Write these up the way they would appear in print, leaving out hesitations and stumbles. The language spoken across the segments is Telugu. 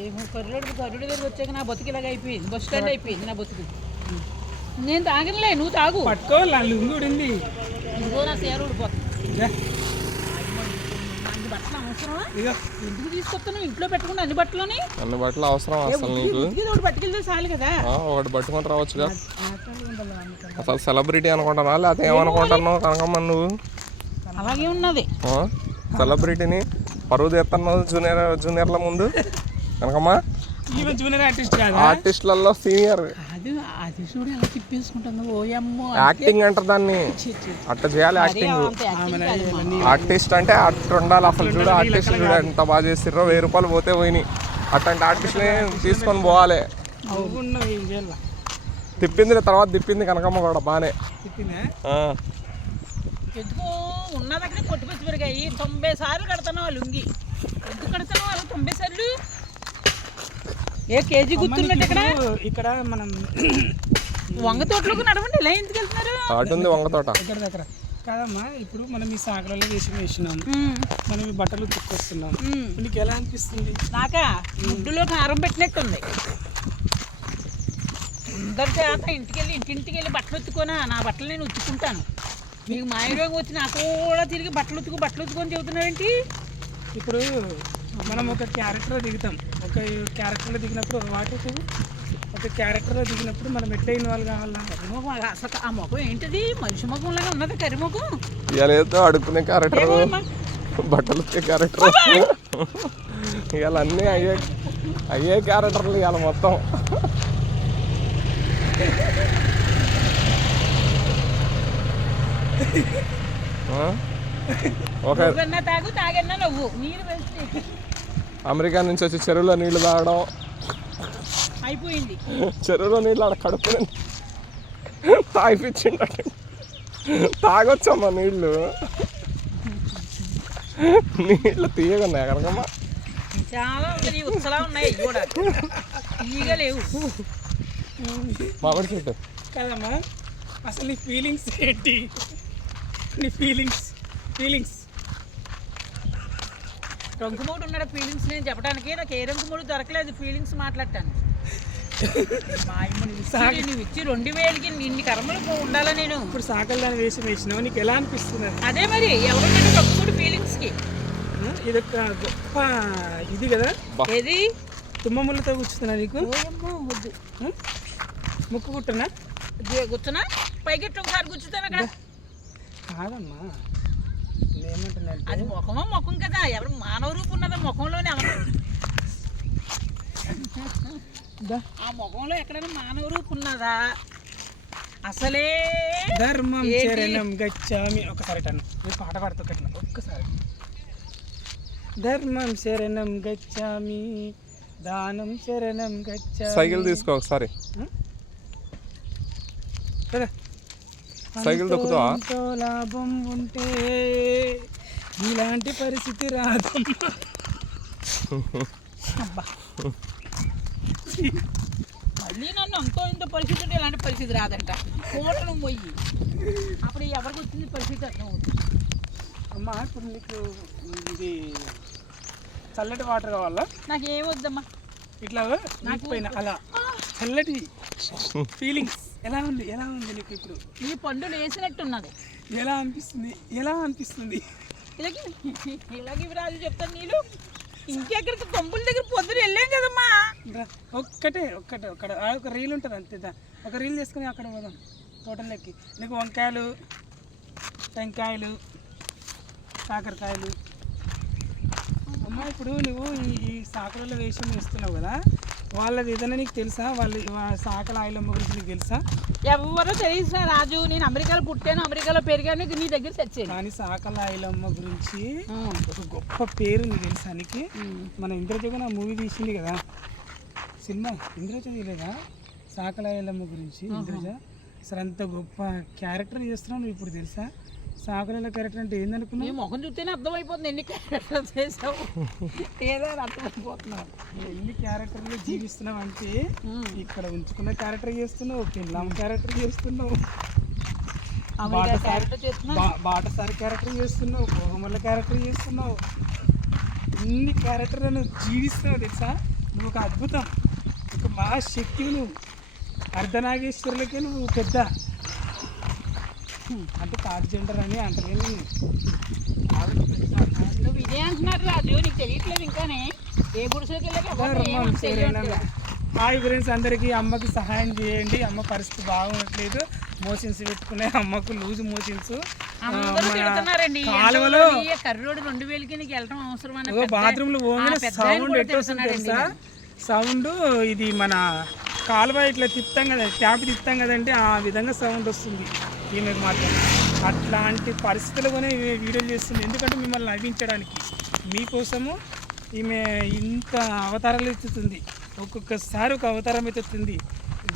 ఏమో కర్రుడు దగ్గర వచ్చాక నా బతుకు ఇలాగ అయిపోయింది. బస్ స్టాండ్ అయిపోయింది నా బతుకు. నేను తాగనులే, నువ్వు తాగు. పట్టుకోవాలి లుంగుడింది. ఇదిగో నా సేర ఊడిపోతుంది. అన్ని బట్టలు అవసరమా? ఎందుకు తీసుకొస్తాను? ఇంట్లో పెట్టుకుంటే అన్ని బట్టలని. అన్ని బట్టలు అవసరం అసలు నీకు? ఒకటి పట్టుకెళ్తే చాలు కదా. ఒకటి పట్టుకొని రావచ్చుగా. అసలు సెలబ్రిటీ అనుకుంటున్నా లేకపోతే ఏమనుకుంటున్నావు కనకమ్మ నువ్వు? అలాగే ఉన్నది. సెలబ్రిటీని పరువు తీస్తున్నావు జూనియర్ల ముందు కనకమ్మ. జూనియర్ ఆర్టిస్ట్ కాదు, ఆర్టిస్టులలో సీనియర్. అది చూడు ఎలా తిప్పేసుకుంటుందో. ఓయమ్మో, యాక్టింగ్ అంటారు దాన్ని. అట్ట చేయాలి యాక్టింగ్. ఆర్టిస్ట్ అంటే అట్లా ఉండాలి. అసలు చూడు ఆర్టిస్ట్ చూడు ఎంత బాగా చేసిర్రో. 1000 రూపాయలు పోతే పోయినాయి. అట్లాంటి ఆర్టిస్ట్ని తీసుకొని పోవాలి. తిప్పింది తర్వాత తిప్పింది కనకమ్మ కూడా బాగానే. ఎందుకు ఉన్న దగ్గర కొట్టుకొచ్చి పెరిగాయి. 90 సార్లు కడతాను వాళ్ళు లుంగి. ఎందుకు కడతాను వాళ్ళు 90 సార్లు? ఏ కేజీ గుర్తున్నట్టు ఇక్కడ మనం వంగ తోటలోకి నడవండి. ఇలా ఎందుకు వెళ్తున్నారు? ఉంది వంగ తోట దగ్గర కాదమ్మా. ఇప్పుడు మనం ఈ సాగలలో వేసినాం, మనం ఈ బట్టలు తుక్కొస్తున్నాం. నీకు ఎలా అనిపిస్తుంది? నాకా ముడ్డులో కారం పెట్టినట్టుంది. అందరి చేత ఇంటింటికి వెళ్ళి బట్టలు ఉత్తుకోనా? నా బట్టలు నేను ఉత్తుకుంటాను. మీకు మాయరోగం వచ్చి నాకు కూడా తిరిగి బట్టలు ఉత్తుకొని చెబుతున్నావేంటి? ఇప్పుడు మనం ఒక క్యారెక్టర్లో దిగుతాం. ఒక క్యారెక్టర్లో దిగినప్పుడు ఒక క్యారెక్టర్లో దిగినప్పుడు మనం ఎట్లా ఇన్వాల్వ్ కావాలా? కరిముఖం అసలు ఆ ముఖం ఏంటిది? మనిషి ముఖంలాగా ఉన్నది కరిముఖం. ఇవాళ అడుక్కునే క్యారెక్టర్, బట్టలు ఉత్తే క్యారెక్టర్, ఇవాళ అన్నీ అయ్యే క్యారెక్టర్లు ఇవాళ మొత్తం. తాగన్నా నువ్వు నీళ్ళు వెళ్తే అమెరికా నుంచి వచ్చి చెరువులో నీళ్లు తాగడం అయిపోయింది. చెరువులో నీళ్ళు ఆడ కడుపుని తాగిపించిండ. తాగొచ్చమ్మా నీళ్ళు తీయగన్నాయి కనకమ్మా. చాలా ఉన్నాయి, ఉత్సలా ఉన్నాయి కూడా తీయగా లేవు. మామిడి చెట్టు కదమ్మా. అసలు నీ ఫీలింగ్స్ ఏంటి? నీ ఫీలింగ్స్ రంకుమూడు ఉన్నాడు. ఫీలింగ్స్ నేను చెప్పడానికి నాకు ఏ రంకుమూడు దొరకలేదు ఫీలింగ్స్ మాట్లాడటాను. నువ్వు ఇచ్చి 2000కి ఇన్ని కర్మలు ఉండాలా? నేను ఇప్పుడు సాకల్దాన్ని వేసినావు, నీకు ఎలా అనిపిస్తుంది? అదే మరి ఎవరున్నాడు రంకుమూడు ఫీలింగ్స్కి? ఇదొక గొప్ప ఇది కదా. ఏది? తుమ్మములతో కూర్చుతున్నా నీకు. వద్దు, ముక్కు కుట్టనా? కూర్చున్నా పైకెట్టు ఒకసారి కూర్చుతాను అక్కడ. కాదమ్మా, నేనేమంటున్నా, అది ముఖం కదా. ఎవరు మానవ రూపు ఉన్నదా ముఖంలోనే? ఆ ముఖంలో ఎక్కడైనా మానవ రూపు ఉన్నదా? అసలే ధర్మం శరణం గచ్చామి. ఒకసారి నేను పాట పాడుతున్నా ఒక్కసారి. ధర్మం శరణం గచ్చామి, దానం శరణం గచ్చామి. సైకిల్ తీసుకో ఒకసారి. సైకిల్ దొక్కుతావా? ఎంతో లాభం ఉంటే ఇలాంటి పరిస్థితి రాదు. మళ్ళీ నన్ను ఇంత పరిస్థితి ఉంటే ఇలాంటి పరిస్థితి రాదంట. కోడను మొయ్యి అప్పుడు ఎవరికి వచ్చింది పరిస్థితి అర్థం అవుతుంది. అమ్మా ఇప్పుడు నీకు ఇది చల్లటి వాటర్ కావాలా? నాకు ఏమొద్దమ్మా. ఇట్లా నాకు పైన అలా చల్లటి ఫీలింగ్స్ ఎలా ఉంది నీకు? ఇప్పుడు ఈ పండులు వేసినట్టున్నది. ఎలా అనిపిస్తుంది? ఇలాగే రాజు చెప్తాను. నీళ్ళు ఇంకెక్కడికి కొంపుల దగ్గర పొద్దున వెళ్ళాం కదమ్మా. ఒక్కటే ఒక రీల్ ఉంటుంది అంతే. ఒక రీల్ చేసుకుని అక్కడ పోదాం తోటలోకి. నీకు వంకాయలు, టెంకాయలు, కాకరకాయలు. అమ్మ ఇప్పుడు నువ్వు ఈ సాకలలో వేస్తున్నావు కదా, వాళ్ళది ఏదైనా నీకు తెలుసా? సాకల ఆయిలమ్మ గురించి నీకు తెలుసా? ఎవరో తెలిసిన రాజు. నేను అమెరికాలో పుట్టాను, అమెరికాలో పెరిగాను, నీ దగ్గర తెచ్చాను. కానీ సాకల ఆయిలమ్మ గురించి ఒక గొప్ప పేరు నీకు తెలుసా? నీకు మన ఇంద్రజ కూడా మూవీ తీసింది కదా, సినిమా. ఇంద్రజ తీయలేదా సాకల ఆయిలమ్మ గురించి? ఇంద్రజ అసలు అంత గొప్ప క్యారెక్టర్ చేస్తున్నావు నువ్వు ఇప్పుడు తెలుసా? సాకల క్యారెక్టర్ అంటే ఏందనుకున్నావు? ముఖం చూస్తేనే అర్థమైపోతుంది ఎన్ని క్యారెక్టర్ చేసావు. ఏదో అర్థమైపోతున్నావు. ఎన్ని క్యారెక్టర్లు జీవిస్తున్నావు అంటే ఇక్కడ ఉంచుకున్న క్యారెక్టర్ చేస్తున్నావు, పిల్లం క్యారెక్టర్ చేస్తున్నావు, బాటసారి క్యారెక్టర్ చేస్తున్నావు, కోహమల్ల క్యారెక్టర్ చేస్తున్నావు. ఇన్ని క్యారెక్టర్లను జీవిస్తున్నావు తెలుసా? నువ్వు ఒక అద్భుతం, ఒక మహాశక్తివి నువ్వు. అర్ధనాగేశ్వరులకే నువ్వు పెద్ద, అంటే థర్డ్ జెండర్ అని అంటలేను నేను. నువ్వు ఇదే అంటున్నారు రాజు, నీకు తెలియట్లేదు ఇంకానే. ఏ గుడిసెకి వెళ్ళాక హాయ్ ఫ్రెండ్స్, అందరికీ అమ్మకి సహాయం చేయండి. అమ్మ పరిస్థితి బాగుండట్లేదు, మోషన్స్ పెట్టుకునే అమ్మకు లూజ్ మోషన్స్. కాలువలో కర్రోడు 2000కి నీకు వెళ్ళడం అవసరం. బాత్రూంలో పోగానే సౌండ్ ఎట్లా వస్తుంది తెలుసా? సౌండ్ ఇది మన కాలువ ఇట్లా తిప్పుతాం కదా, ట్యాప్ తిప్పుతాం కదంటే ఆ విధంగా సౌండ్ వస్తుంది ఈమెకు మాత్రం. అట్లాంటి పరిస్థితులుగానే వీడియోలు చేస్తుంది, ఎందుకంటే మిమ్మల్ని నవ్వించడానికి. మీకోసము ఈమె ఇంత అవతారాలు ఎత్తుతుంది, ఒక్కొక్కసారి ఒక అవతారం ఎత్తుతుంది.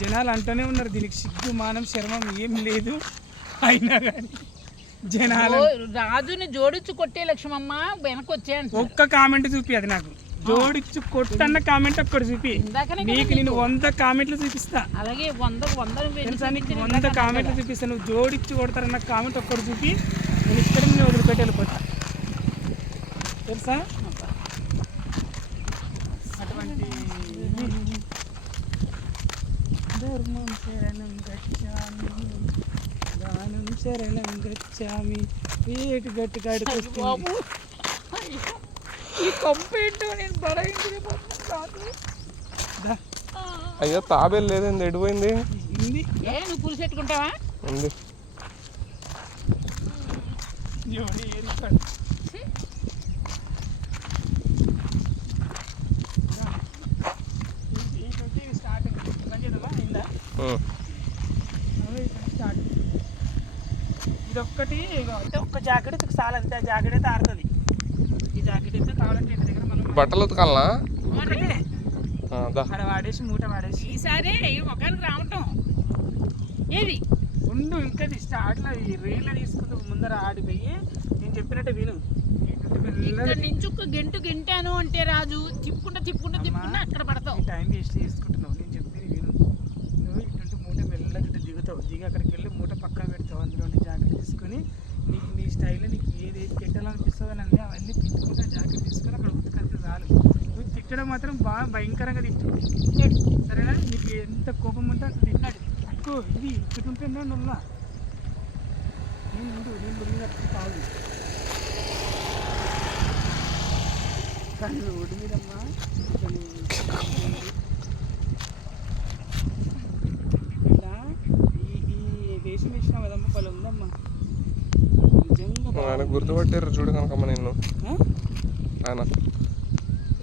జనాలు అంటూనే ఉన్నారు దీనికి సిగ్గు మానం శర్మం ఏం లేదు, అయినా కానీ జనాలు రాజుని జోడించు కొట్టే లక్ష్మమ్మ వెనక్కి వచ్చాయంట. ఒక్క కామెంట్ చూపి, అది నాకు జోడించు కొట్టన్న కామెంట్ ఒక్కటి చూపి, నీకు నేను 100 కామెంట్లు చూపిస్తా. అలాగే 100 కామెంట్లు చూపిస్తా. నువ్వు జోడించి కొడతారన్న కామెంట్ ఒక్కటి చూపి, నేను ఇక్కడ నేను వదిలిపెట్టి వెళ్ళిపోతా తెలుసా. అటువంటి ధర్మం శరణం గచ్చామి, దానం శరణం గచ్చామి, వేటి గట్టి కాడికి ఈ కంపేంటో నేను బడైంది. అయ్యో తాబేలు లేదండి, ఎడిపోయింది. ఏ నువ్వు పులుసు పెట్టుకుంటావా? ఉంది. ఇదొక్కటి ఒక్క జాకెట్ చాలా, అంతే జాకెట్ అయితే ఆడుతుంది. ఈ జాకెట్ అయితే కావాలంటే ఇంటి దగ్గర మనం బట్టలు ఉతకాలనా? అక్కడ వాడేసి మూట వాడేసి ఈసారి ఒకరికి రావటం ఏది ఉండు. ఇంకా స్టార్ట్లో ఈ రీల్ తీసుకుంటూ ముందర ఆడిపోయి నేను చెప్పినట్టే విను. ఇక్కడ నుంచి ఒక గెంటాను అంటే రాజు తిప్పుకుంటా అక్కడ పడతావు. టైం వేస్ట్ చేసుకుంటున్నావు. నేను చెప్పేది విను. నువ్వు ఇటువంటి మూట మెల్లగా దిగుతావు, దిగి అక్కడికి వెళ్ళి మూట పక్కన పెడతావు. అందులో జాకెట్ తీసుకొని నీకు నీ స్టైల్లో నీకు ఏది పెట్టాలనిపిస్తుందో అని అవన్నీ పెట్టుకుంటే జాకెట్ తీసుకొని అక్కడ ఉతికంతే చాలు. నువ్వు తిట్టడం మాత్రం బాగా భయంకరంగా తిట్టు, సరేనా? నీకు ఎంత కోపం ఉంటే అంత తిన్నాడు ఎక్కువ. ఇది ఇటుంటే నువ్వులా నేను ఉడిగినట్టు కాదు కానీ రోడ్డు మీదమ్మా. ఇలా ఈ వేషం వేసినా కదమ్మా, వాళ్ళు ఉందమ్మా నిజంగా. ఆయన గుర్తుపట్టారు చూడు కనుకమ్మ నిన్ను. ఆయన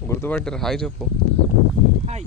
గుర్తుపట్టారు. హాయ్ చెప్పు. హాయ్.